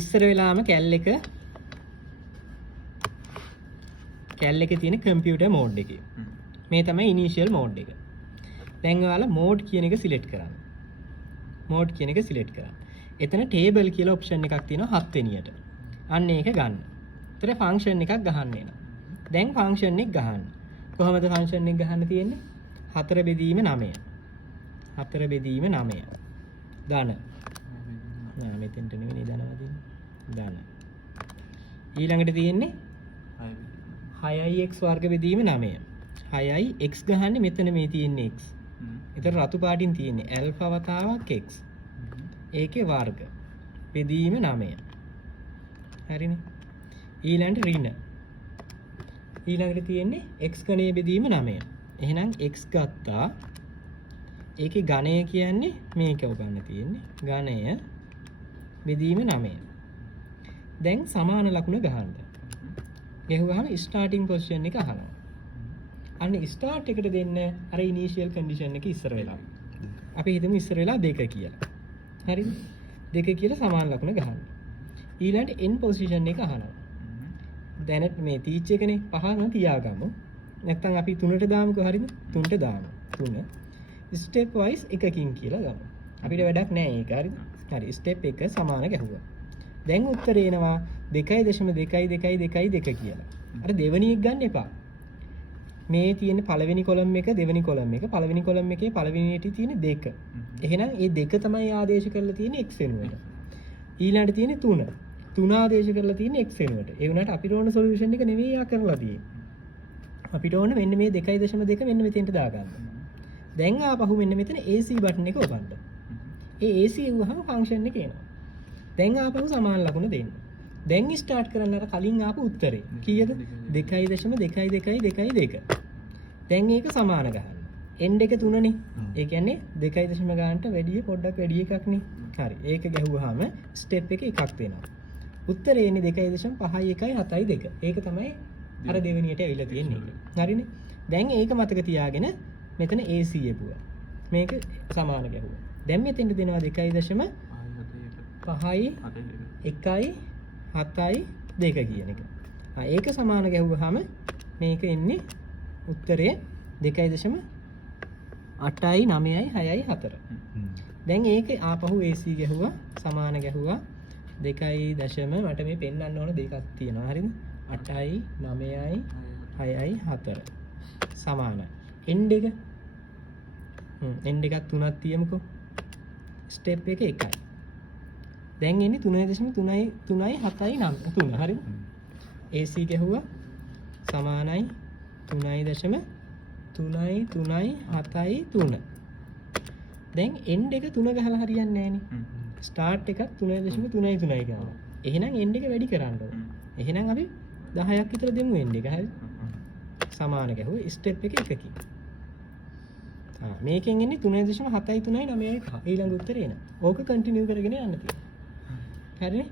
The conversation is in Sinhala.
ඉස්සර වෙලාම කැල් එකේ තියෙන කම්පියුටර් මෝඩ් එකේ. මේ තමයි ඉනිෂියල් මෝඩ් එක. දැන් ඔයාලා මෝඩ් කියන එක සිලෙක්ට් කරන්න. මෝඩ් කියන එක සිලෙක්ට් කරන්න. එතන ටේබල් කියලා ඔප්ෂන් එකක් තියෙනවා 7 වෙනියට. අන්න ඒක ගන්න. ඒතර ෆන්ක්ෂන් එකක් ගහන්න වෙනවා. දැන් ෆන්ක්ෂන් එක ගහන්න. කොහොමද ෆන්ක්ෂන් එක ගහන්න තියෙන්නේ? 4 බෙදීම 9. 4 බෙදීම 9. ධන. මෙතෙන්ට නෙවෙයි ධනවා දෙන්නේ. ධන. ඊළඟට තියෙන්නේ 6x වර්ග බෙදීම 9. 6යි x ගහන්නේ මෙතන මේ තියෙන්නේ x. ඒතර රතු පාටින් තියෙන්නේ ඇල්ෆා වතාවක් x. ඒකේ වර්ග බෙදීම 9. හරිනේ. ඊළඟට ඍණ. ඊළඟට තියෙන්නේ x ගණයේ බෙදීම 9. එහෙනම් x ගත්තා. ඒකේ ඝණය කියන්නේ මේක උගන්න තියෙන්නේ. ඝණය බෙදීම 9. දැන් සමාන ලකුණ ගහන්න. ගැහුවාම ස්ටාර්ටින් පොසිෂන් එක අහනවා. අන්න ස්ටාර්ට් එකට දෙන්න අර ඉනිෂියල් කන්ඩිෂන් එක ඉස්සර වෙලා. අපි හිතමු ඉස්සර වෙලා 2 කියලා. හරිද? 2 කියලා සමාන ලකුණ ගහන්න. ඊළඟට n පොසිෂන් එක අහනවා. දැනට මේ තීච් එකනේ 5ම තියාගමු. නැත්තම් අපි 3ට දාමුකෝ හරිද? 3ට දාමු. 3 ස්ටෙප් වයිස් එකකින් කියලා ගමු. අපිට වැඩක් නැහැ ඒක හරිද? හරි ස්ටෙප් 1 සමාන ගැහුවා. දැන් උත්තරේ එනවා 2.222 කියලා. අර දෙවෙනි එක ගන්න එපා. මේ තියෙන පළවෙනි කොලම් එක දෙවෙනි කොලම් එක පළවෙනි කොලම් එකේ පළවෙනියට තියෙන 2. එහෙනම් මේ 2 තමයි ආදේශ කරලා තියෙන්නේ x වෙනුවට. ඊළඟට තියෙන්නේ 3. 3 ආදේශ කරලා තියෙන්නේ x වෙනුවට. ඒ වුණාට අපිට ඕන සොලියුෂන් එක නෙවෙයි යා කරලා තියෙන්නේ. අපිට ඕන මෙන්න මේ 2.2 මෙන්න මෙතෙන්ට දාගන්න. දැන් ආපහු මෙන්න මෙතන AC බටන් එක ඔබන්න. ඒ AC වුවහම ෆන්ක්ෂන් එක එනවා. දැන් ආපහු සමාන ලකුණ දෙන්න. දැන් ස්ටාර්ට් කරන්න අර කලින් ආපු උත්තරේ. කීයද? 2.222. දැන් ඒක සමාන ගහන්න. end එක 3නේ. ඒ කියන්නේ 2 ගානට වැඩි පොඩ්ඩක් වැඩි එකක් නේ. හරි. ඒක ගැහුවාම ස්ටෙප් එක එකක් වෙනවා. උත්තරේ එන්නේ 2.5172. ඒක තමයි අර දෙවෙනියට ඇවිල්ලා තියෙන්නේ. හරිනේ. දැන් ඒක මතක තියාගෙන මෙතන AC එපුවා. මේක සමාන ගැහුවා. දැන් මෙතෙන්ට දෙනවා 2.5 කියන එක. ඒක සමාන ගැහුවාම මේක එන්නේ උත්තරේ 2.896.4. දැන් ඒක ආපහු AC ගැහුවා සමාන ගැහුවා 2. මට මේ පෙන්වන්න ඕන දෙකක් තියෙනවා හරිද? 8යි 9යි 6යි 4 සමානයි. end එක end එකක් 3ක් තියමුකෝ. ස්ටෙප් එක 1යි. දැන් එන්නේ 3.3 හරිද? AC ගැහුවා සමානයි 3.3 දැන් end එක 3 ගහලා හරියන්නේ නැහනේ. ස්ටාර්ට් එකක් 3.3 ගානවා. එහෙනම් end එක වැඩි කරන්න ඕනේ. එහෙනම් අපි 10ක් විතර දෙමු end එක හරිද? සමාන ගැහුවා ස්ටෙප් එක එකකින්. මේකෙන් එන්නේ 3.739 ඊළඟ උත්තරේ එන. ඕක කන්ටිනියු කරගෙන යන්න තියෙනවා. හරිනේ?